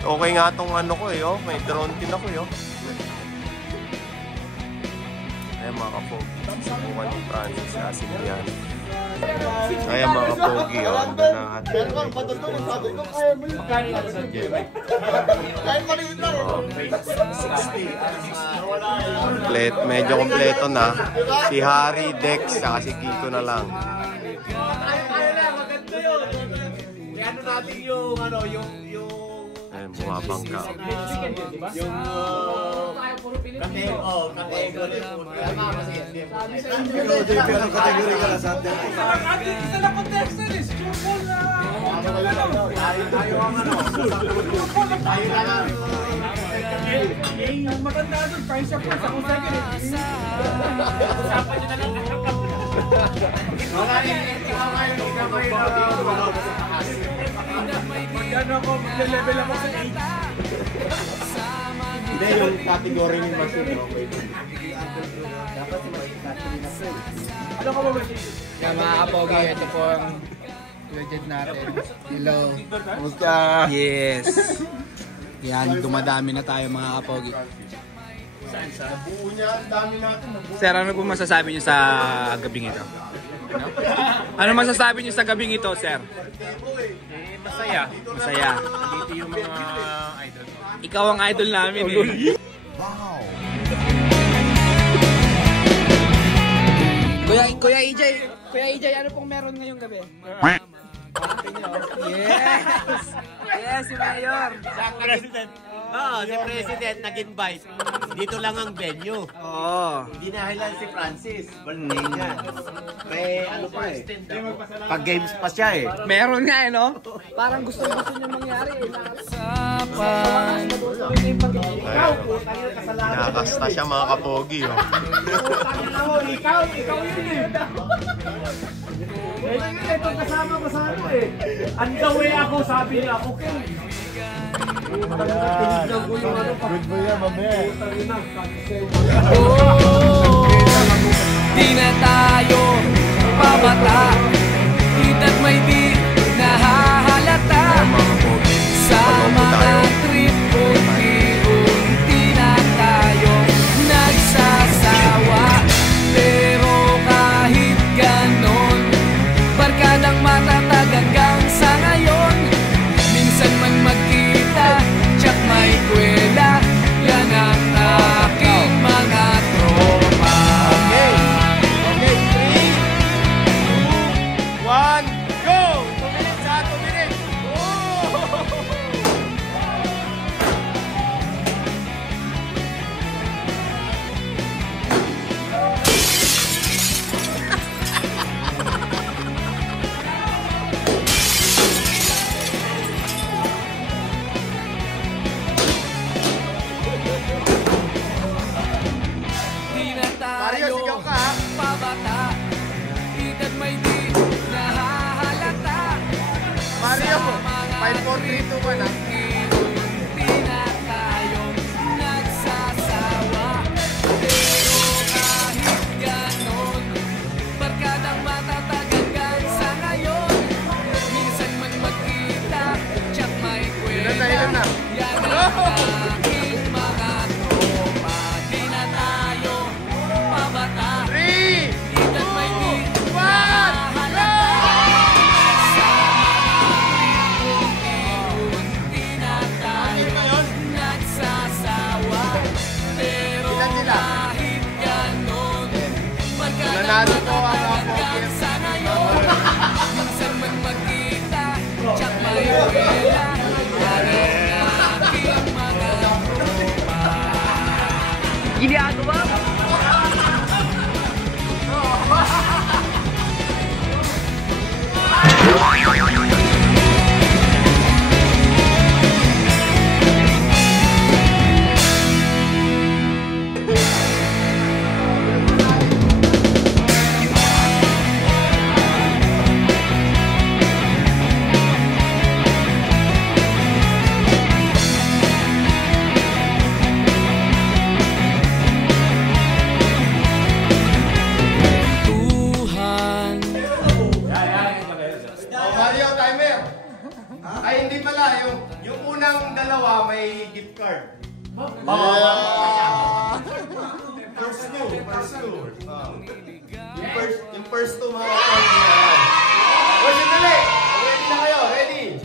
Okay nga tong ano ko eh, oh. May drone din ako eh, oh. Ayan mga kapogi. Subukan ni Francis asin yan. Ayan mga kapogi, oh. Ando na atin. Medyo kompleto na. Si Harry, Dex, saka si Kiko na lang. Ano natin yung ano, yung ayun, bumabangka. yung category. Pero category ka lang sa atin. Isa lang contestant is Jumble na. Tayo ang ano. Tayo lang ang Yung maganda doon, price of first, ako second. Usapan nyo na lang. Magkano ako, magle-level ako sa 8. Hindi, yung category ni Machine. Dapat si Machine category na po. Ano ka ba Machine? Yan mga kapogi, ito po ang legend natin. Hello. Kumusta? Yes. Yan, dumadami na tayo mga kapogi. Buo niya, ang dami natin. Sir, ano po masasabi niyo sa gabing ito? Ano masasabi niyo sa gabing ito, sir? Masaya. Masaya. Dito yung mga idol. Ikaw ang idol namin eh. Kuya EJ, ano pong meron ngayong gabi? Yes! Yes, si Mayor! President. Oo, si President nag-invite. Dito lang ang venue. Oo. Hindi nahilan si Francis. Birthday niya. May ano pa eh. Pag games pa siya eh. Meron nga eh, no? Parang gusto niya mangyari eh. Nakakasta siya mga kapogi, oh. Ikaw yun eh. Ito kasama ko sa ano eh. Ang gawin ako, sabi niya ako kay. Good boy yan, mamaya. Di na tayo pabata, hita't may di nahahalata. Sa mga trip unti-unti na tayo nagsasawa. Pero kahit ganon, barkadang matatag hanggang sa ngayon. Minsan man magkita, tsak may kwela, yan ang aking mga tropa. Okay, 3, 2, 1, go! 2 minutes ha, 2 minutes! Di na Mario, tayo sigaw ka ha! pabata, hita't may di nahahalata. Mario, 5, 4, 3, 2, 1 ha! Unti na tayong nagsasawa. Pero kahit ganon, barkadang matatag hanggang sa ngayon. Minsan man magkita, tsak may kwela, Ilan na? yan ang aking mga tropa. Di na tayo pabata, 3, hita't may di 1, nahahalata. Sa mga unti-unti na tayo nagsasawa. Pero Ilan nila? kahit ganon, Nanalo po ang mga hanggang Pogi. sa ngayon. Minsan man magkita, tsak may wala. Yan ang aking mga tropa. Ginagawa? Yung first two mga kapatid yan. O, sandali! Ready na kayo, ready?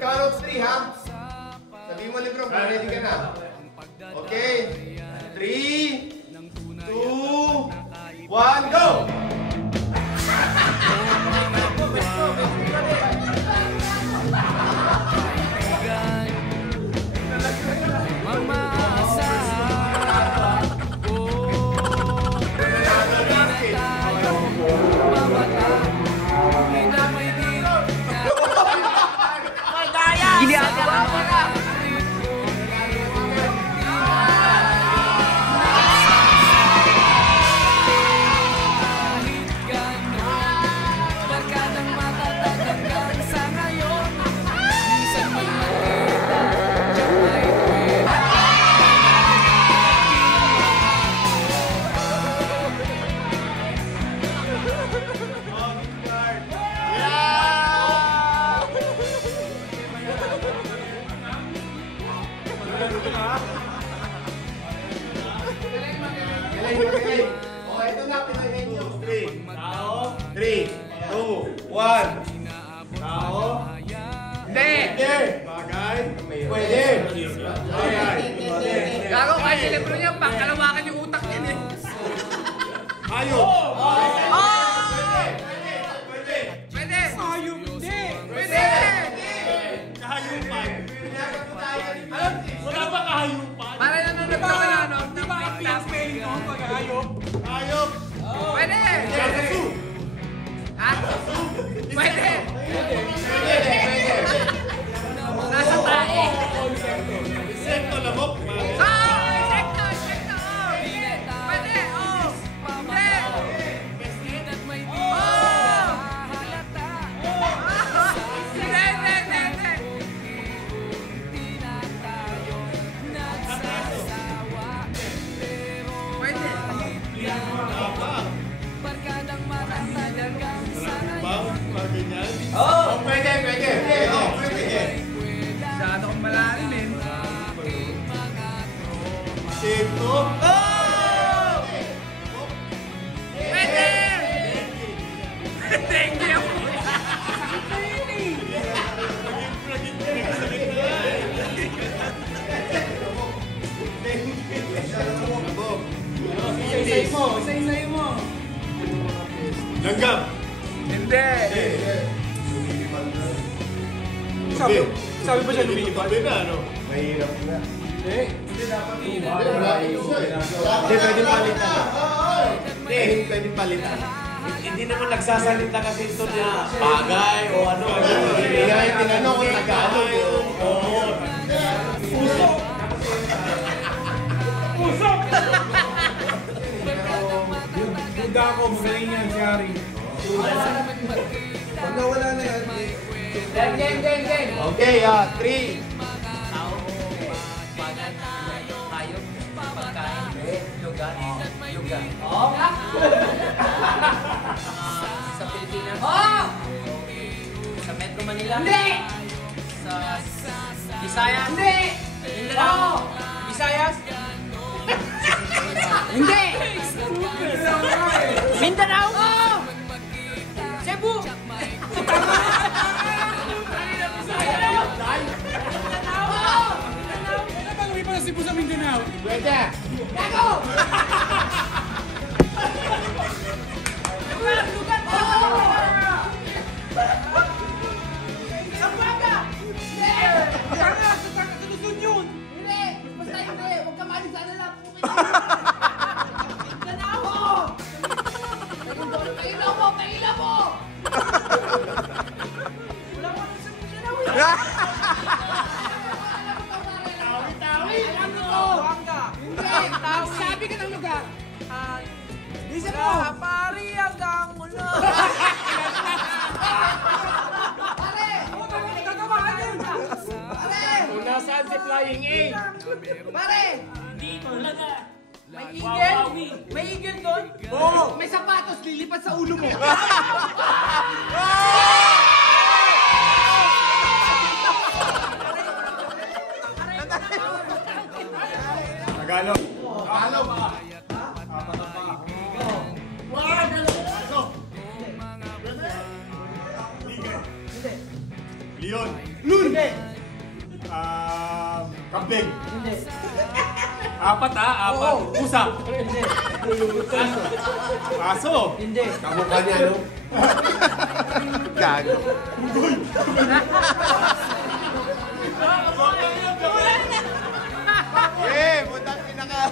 Count of 3, ha? Sabihin mo libro kung ready ka na. Okay? 3, 2, 1, go! Ginagawa mo na! Barkadang matatag hanggang sa ngayon. Minsan man makita, diyan may pwede. Okay, ito na, pinahin nyo. 3, 2, 1. Tao. Hindi! Bagay. Pwede. Bagay. Gago kahit sa libro niya, pangkalawakan yung utak niya eh. Hayop. Pwede! Sayop! Hindi! Pwede! Kahayupan. Wala ba kahayupan? Para yan ang nagkakala, no? Di ba ang spelling noon pag hayop? Hayop. Pwede! Ha? Pwede! Nasa tae! Insekto, lamok. Insekto! Insekto! Pwede! Oh! Hindi! Oh! Hindi! Hindi! Pwede! Barkadang matatag hanggang sa ngayon. Pwede. Masyado kong malalim eh. Insekto. Pwede! Thank you! Isa-isay mo. Langgam. Hindi! Sabi ba siya lumilipad? Sabi na, ano? Mahirap na. Hindi, pwedeng palitan. Hindi, pwedeng palitan. Hindi naman nagsasalita kasi ito na bagay o ano. Kaya yung tinanong ko Tagalog. Oo. Pusok! Duda ako, magaling yan si Harry. Pag nawala na yan. Gang! Okay, 3. Sa Pilipinas? Oh! Sa Metro Manila? Hindi! Sa Visayas? Hindi! Mindanao? Visayas? Hindi! Mindanao? Oh! Cebu? Kailan ba lumipas sa Cebu sa Mindanao? Pwede. Gago! Lugar! Sambuanga! Hindi! Sa Luzon yun! Hindi! Basta hindi! Huwag ka maalis sana lang! Mindanao! Pailaw mo! Pailaw mo! Wala mo sa Mindanao eh! Tawi! Alam mo to! Hindi! Sabi ka ng lugar! Isa mo! Pari hanggang mula. Pare! Tatamaan yun! Pare! Nasaan si Flying A? Pare! May igel? May igel doon? Oo! May sapatos lilipat sa ulo mo! Tagalog. Tagalog. Apat apat. Pusa. Aso. Hindi. Kamukha niya, no? Gago. Eh, butang pinaka.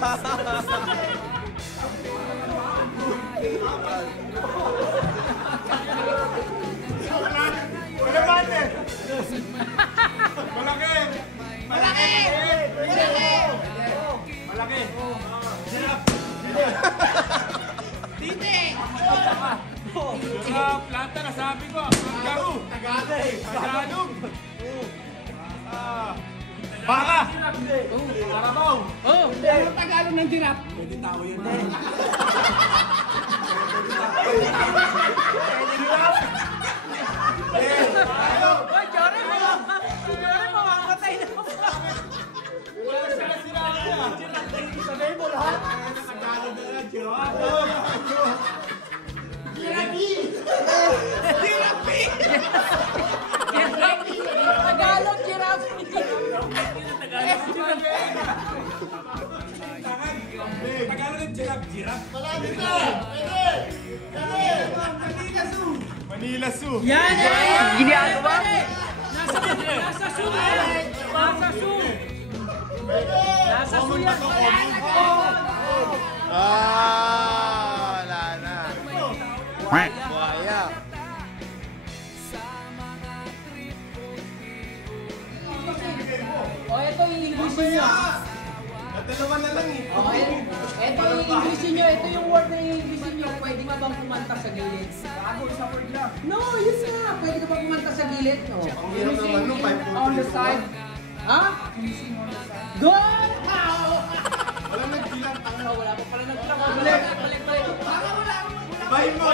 Malaki. Malaki. Malaki. Malaki. Planta na sabi ko. Kangaroo. Tagalog. Baka. Karabaw. Ano Tagalog ng girap? Pwede tao yun. Oy, Jory, mamamatay na ako. Wala siya sinabi niya. Sabihin mo lahat. Tagalog na lang. Tagalog, giraffe. Tagalog ng giraffe. Manila Zoo. Yan! Ginagawa? Nasa zoo! Nasa zoo! Nasa zoo yan! Wala na. Buhaya. O, ito yung English nyo. Dalawa na lang eh. Okay? Ito yung English nyo. Ito yung word na yung English nyo. Pwede ka bang kumanta sa gilid? Bago sa word lang. No, yun nga. Pwede ka bang kumanta sa gilid? No. Ang hirap naman nung 5 On the side. Ha? Good! Wala nagbilang tanga. Oh, wala pa pala nagbilang. Balik. Bahin mo!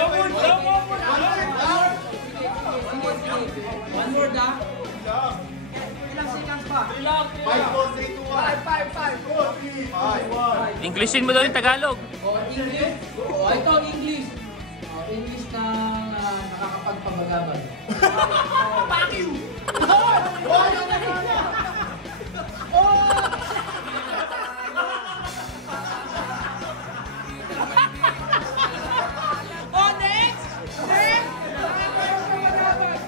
One more da. Ilang seconds pa? 5, 4, 3, 2, 1. 5, 4, 3, 2, 1. Englishin mo daw yung Tagalog. O, English. O, ito ang English. O, English na nakakapagpabagabag. Fuck you! Oh, next! Next! Nakakapagpabagabag.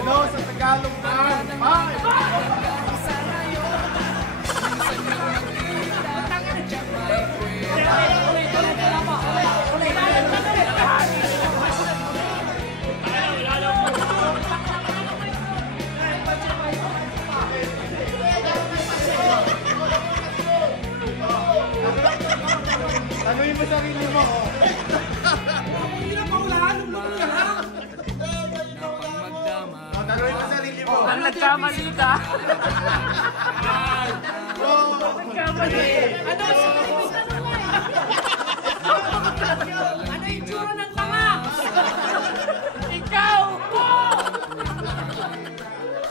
'Ano sa Tagalog? mo sarili mo. Hindi na paulahan. Tanungin mo sarili mo. Ang nagkamali ka. Ano yung tsura ng tanga? Ikaw!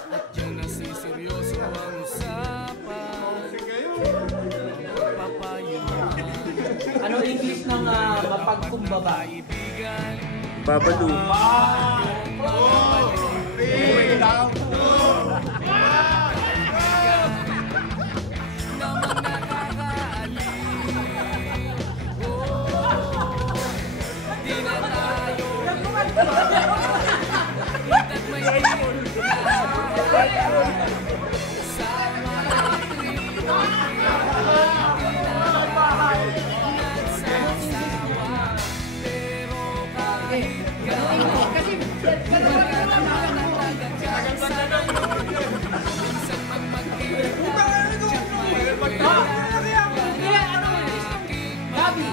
At dyan na seryoso ang usapan. Papayo Ano English ng mapagkumbaba? Babado. namang nakakaaliw. Di na tayo Hintad may ipon sa mga kriyo. Nagsasawa. Pero kahit gano'n magkakatagan sa ngayon. Minsan man magkita Diyak may wala. Gabi!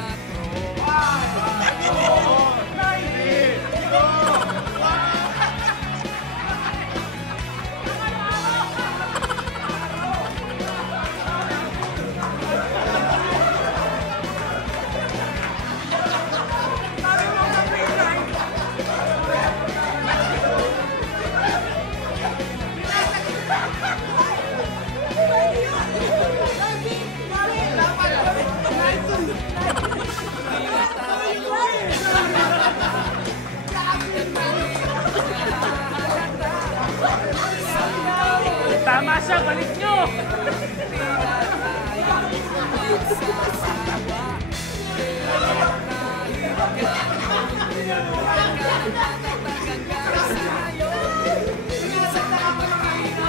Tama siya, balik nyo! Nagsasawa. Pero kahit gano'n magkakatagan sa ngayon. Minsan man magkita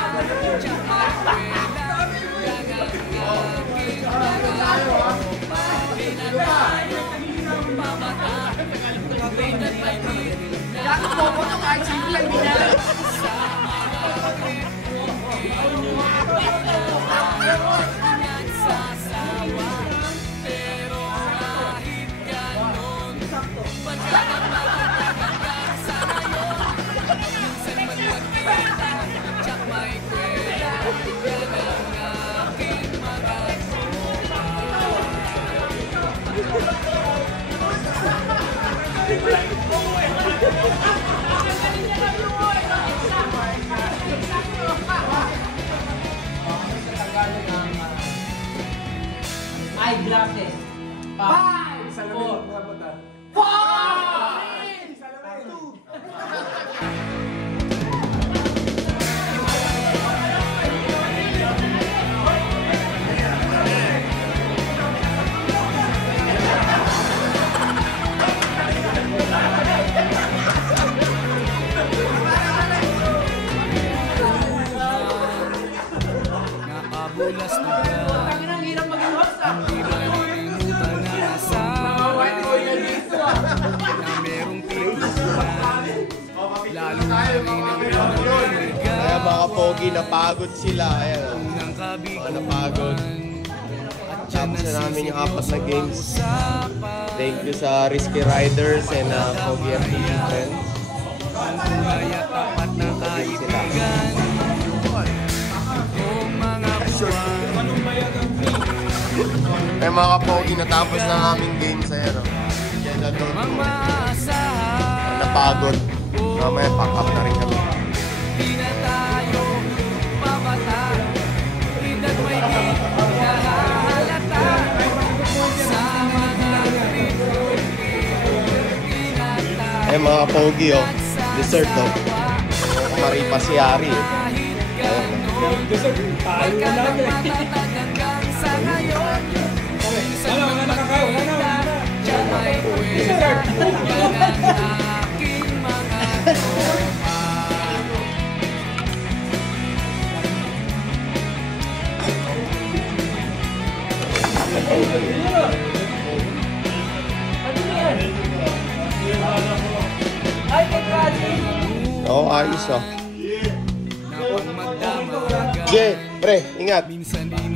Diyak may kwela. Yan ang aking mga Eyeglasses. 5, 4. nakabulas na ka. Ang hirap maging host ah. Di malilimutan na asawa na merong pintuan. Lalo na rin ang Kaya mga pogi, napagod sila. Ayan. unang kabiguan. Napagod. Tapos na namin yung 4 na games. Thank you sa Risky Riders and Pogi FTV friends. Kaya tapat na kaibigan. Kung mga buwan Kaya mga pogi, natapos na aming games. Ayan o. Kaya na doon. ang maasahan. Napagod. Mamaya pack up na rin kami. Di na tayo pabata. Edad may di nahahalata. Sa mga pinata. Eh mga pogi oh. Dessert oh. Maripa si Ari eh. Tayo na namin. Magkakatagan sa ngayon. Wala na nakakayo. Wala na. Diyan may kwela. Yan ang aking mga tropa. Ay, Kekali! Oo, ayos oh. Na pang magdamagan. Sige, pre, ingat. Minsan di